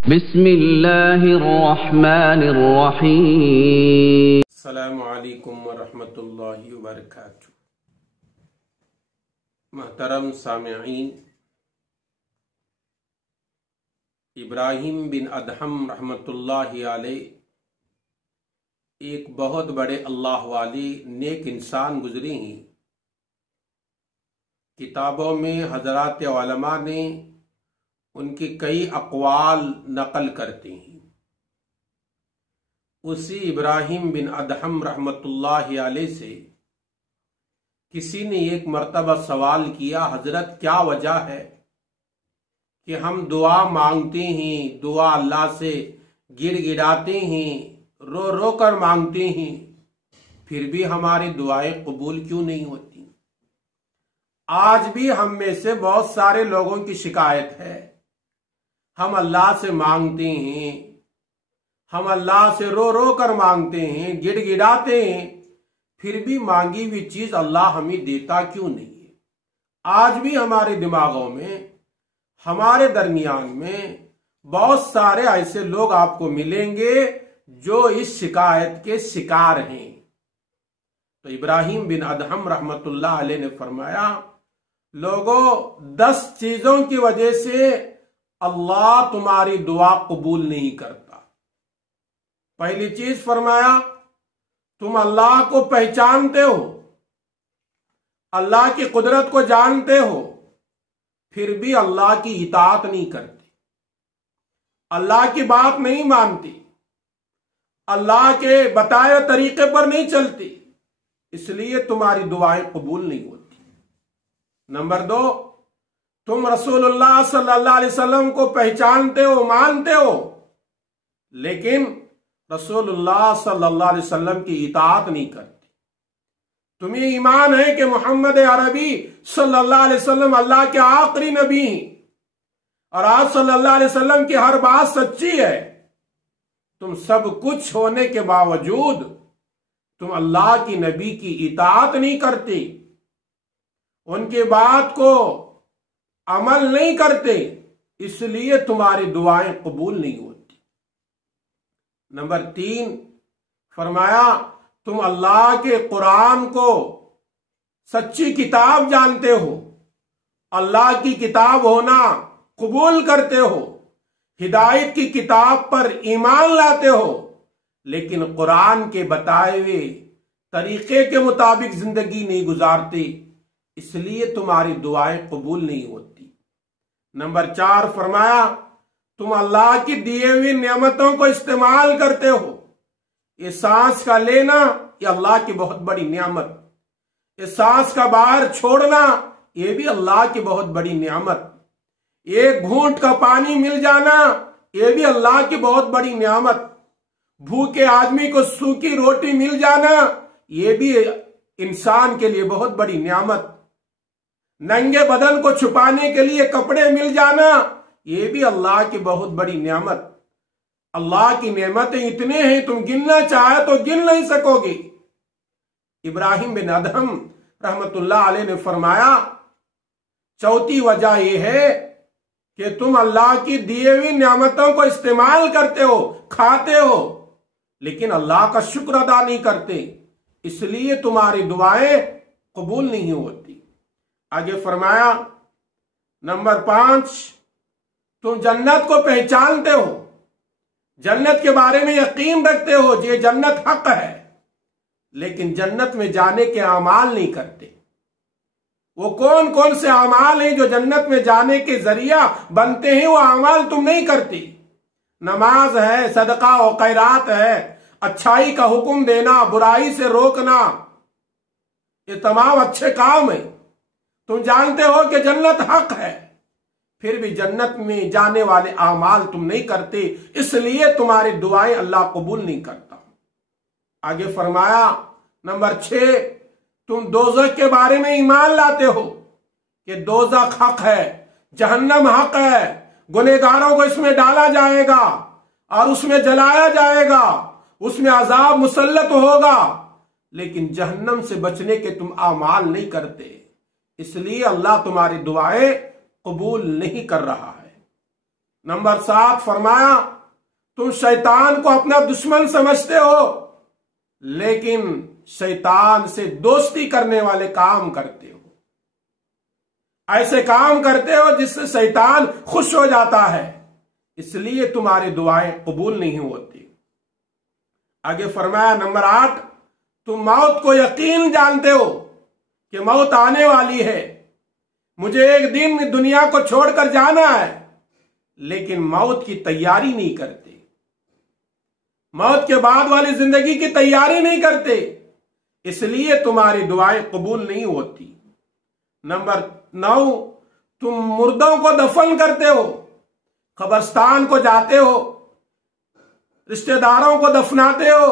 बिस्मिल्लाहिर्रहमानिर्रहीम। अस्सलामु अलैकुम वरहमतुल्लाहि वबरकातुहू। महतरम सामिईन, इब्राहिम बिन अदहम रहमतुल्लाहि अलैह एक बहुत बड़े अल्लाह वाली नेक इंसान गुजरे हैं। किताबों में हजरात उलमा ने उनकी कई अक़वाल नकल करते हैं। उसी इब्राहिम बिन अदहम रहमतुल्लाहि अलैह से किसी ने एक मर्तबा सवाल किया, हजरत क्या वजह है कि हम दुआ मांगते हैं, दुआ अल्लाह से गिड़गिड़ाते हैं, रो रो कर मांगते हैं, फिर भी हमारी दुआएं कबूल क्यों नहीं होती? आज भी हम में से बहुत सारे लोगों की शिकायत है, हम अल्लाह से मांगते हैं, हम अल्लाह से रो रो कर मांगते हैं, गिड़गिड़ाते हैं, फिर भी मांगी हुई चीज अल्लाह हमें देता क्यों नहीं है? आज भी हमारे दिमागों में, हमारे दरमियान में बहुत सारे ऐसे लोग आपको मिलेंगे जो इस शिकायत के शिकार हैं। तो इब्राहिम बिन अदहम रहमतुल्लाह अलैह ने फरमाया, लोगों 10 चीजों की वजह से अल्लाह तुम्हारी दुआ कबूल नहीं करता। पहली चीज फरमाया, तुम अल्लाह को पहचानते हो, अल्लाह की कुदरत को जानते हो, फिर भी अल्लाह की इताअत नहीं करते, अल्लाह की बात नहीं मानती, अल्लाह के बताए तरीके पर नहीं चलती, इसलिए तुम्हारी दुआएं कबूल नहीं होती। नंबर 2, तुम रसूलुल्लाह सल्लल्लाहु अलैहि वसल्लम को पहचानते हो, मानते हो, लेकिन रसूलुल्लाह सल्लल्लाहु अलैहि वसल्लम की इताअत नहीं करते। तुम्हें ईमान है कि मोहम्मद अरबी सल्लल्लाहु अलैहि वसल्लम अल्लाह के आखिरी नबी हैं और आप सल्लल्लाहु अलैहि वसल्लम की हर बात सच्ची है। तुम सब कुछ होने के बावजूद तुम अल्लाह की नबी की इताअत नहीं करते, उनकी बात को अमल नहीं करते, इसलिए तुम्हारी दुआएं कबूल नहीं होती। नंबर 3 फरमाया, तुम अल्लाह के कुरान को सच्ची किताब जानते हो, अल्लाह की किताब होना कबूल करते हो, हिदायत की किताब पर ईमान लाते हो, लेकिन कुरान के बताए हुए तरीके के मुताबिक जिंदगी नहीं गुजारते, इसलिए तुम्हारी दुआएं कबूल नहीं होती। नंबर 4 फरमाया, तुम अल्लाह की दिए हुई नेमतों को इस्तेमाल करते हो। ये सांस का लेना, ये अल्लाह की बहुत बड़ी नेमत, ये सांस का बाहर छोड़ना, ये भी अल्लाह की बहुत बड़ी नेमत, एक घूंट का पानी मिल जाना, ये भी अल्लाह की बहुत बड़ी नेमत, भूखे आदमी को सूखी रोटी मिल जाना, ये भी इंसान के लिए बहुत बड़ी नेमत, नंगे बदन को छुपाने के लिए कपड़े मिल जाना, ये भी अल्लाह की बहुत बड़ी नेमत। अल्लाह की नेमतें इतने हैं, तुम गिनना चाहे तो गिन नहीं सकोगे। इब्राहिम बिन अदहम रहमतुल्लाह अलैह ने फरमाया, चौथी वजह यह है कि तुम अल्लाह की दिए हुई नेमतों को इस्तेमाल करते हो, खाते हो, लेकिन अल्लाह का शुक्र अदा नहीं करते, इसलिए तुम्हारी दुआएं कबूल नहीं होती। आगे फरमाया, नंबर 5, तुम जन्नत को पहचानते हो, जन्नत के बारे में यकीन रखते हो, ये जन्नत हक है, लेकिन जन्नत में जाने के अमाल नहीं करते। वो कौन कौन से अमाल हैं जो जन्नत में जाने के जरिया बनते हैं, वो अमाल तुम नहीं करते। नमाज है, सदका व खैरात है, अच्छाई का हुक्म देना, बुराई से रोकना, ये तमाम अच्छे काम है। तुम जानते हो कि जन्नत हक है, फिर भी जन्नत में जाने वाले आमाल तुम नहीं करते, इसलिए तुम्हारी दुआएं अल्लाह कबूल नहीं करता। आगे फरमाया, नंबर 6, तुम दोज़ख के बारे में ईमान लाते हो कि दोज़ख हक है, जहन्नम हक है, गुनहगारों को इसमें डाला जाएगा और उसमें जलाया जाएगा, उसमें अजाब मुसल्लत होगा, लेकिन जहन्नम से बचने के तुम आमाल नहीं करते, इसलिए अल्लाह तुम्हारी दुआएं कबूल नहीं कर रहा है। नंबर 7 फरमाया, तुम शैतान को अपना दुश्मन समझते हो, लेकिन शैतान से दोस्ती करने वाले काम करते हो। ऐसे काम करते हो जिससे शैतान खुश हो जाता है, इसलिए तुम्हारी दुआएं कबूल नहीं होती। आगे फरमाया नंबर 8, तुम मौत को यकीन जानते हो कि मौत आने वाली है, मुझे एक दिन दुनिया को छोड़कर जाना है, लेकिन मौत की तैयारी नहीं करते, मौत के बाद वाली जिंदगी की तैयारी नहीं करते, इसलिए तुम्हारी दुआएं कबूल नहीं होती। नंबर 9, तुम मुर्दों को दफन करते हो, कब्रिस्तान को जाते हो, रिश्तेदारों को दफनाते हो,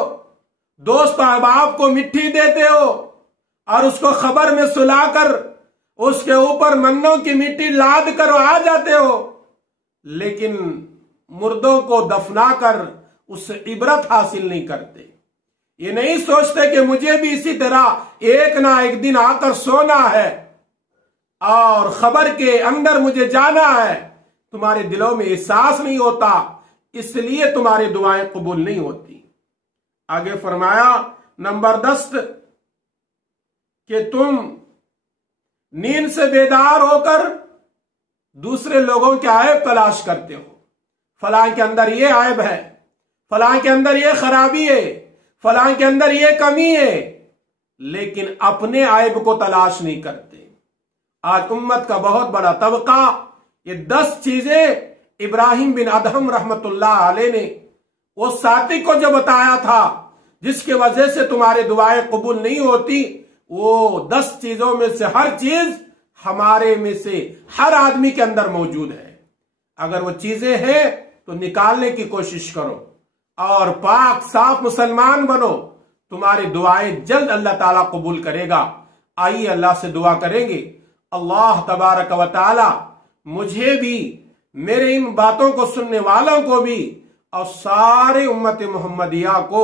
दोस्त अहबाब को मिट्टी देते हो और उसको खबर में सुलाकर उसके ऊपर मन्नों की मिट्टी लाद कर आ जाते हो, लेकिन मुर्दों को दफनाकर उससे इबरत हासिल नहीं करते। ये नहीं सोचते कि मुझे भी इसी तरह एक ना एक दिन आकर सोना है और खबर के अंदर मुझे जाना है। तुम्हारे दिलों में एहसास नहीं होता, इसलिए तुम्हारी दुआएं कबूल नहीं होती। आगे फरमाया नंबर 10 कि तुम नींद से बेदार होकर दूसरे लोगों के ऐब तलाश करते हो, फलां के अंदर ये ऐब है, फलां के अंदर ये खराबी है, फलां के अंदर ये कमी है, लेकिन अपने ऐब को तलाश नहीं करते। आज उम्मत का बहुत बड़ा तबका ये 10 चीजें इब्राहिम बिन अदहम रहमतुल्लाह अलैह ने वो साथी को जो बताया था जिसकी वजह से तुम्हारी दुआएं कबूल नहीं होती, वो 10 चीजों में से हर चीज हमारे में से हर आदमी के अंदर मौजूद है। अगर वो चीजें हैं तो निकालने की कोशिश करो और पाक साफ मुसलमान बनो, तुम्हारी दुआएं जल्द अल्लाह ताला कबूल करेगा। आइए अल्लाह से दुआ करेंगे, अल्लाह तबारक व ताला मुझे भी, मेरे इन बातों को सुनने वालों को भी और सारे उम्मत मोहम्मदिया को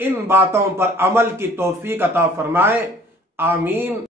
इन बातों पर अमल की तौफीक अता फरमाए। आमीन।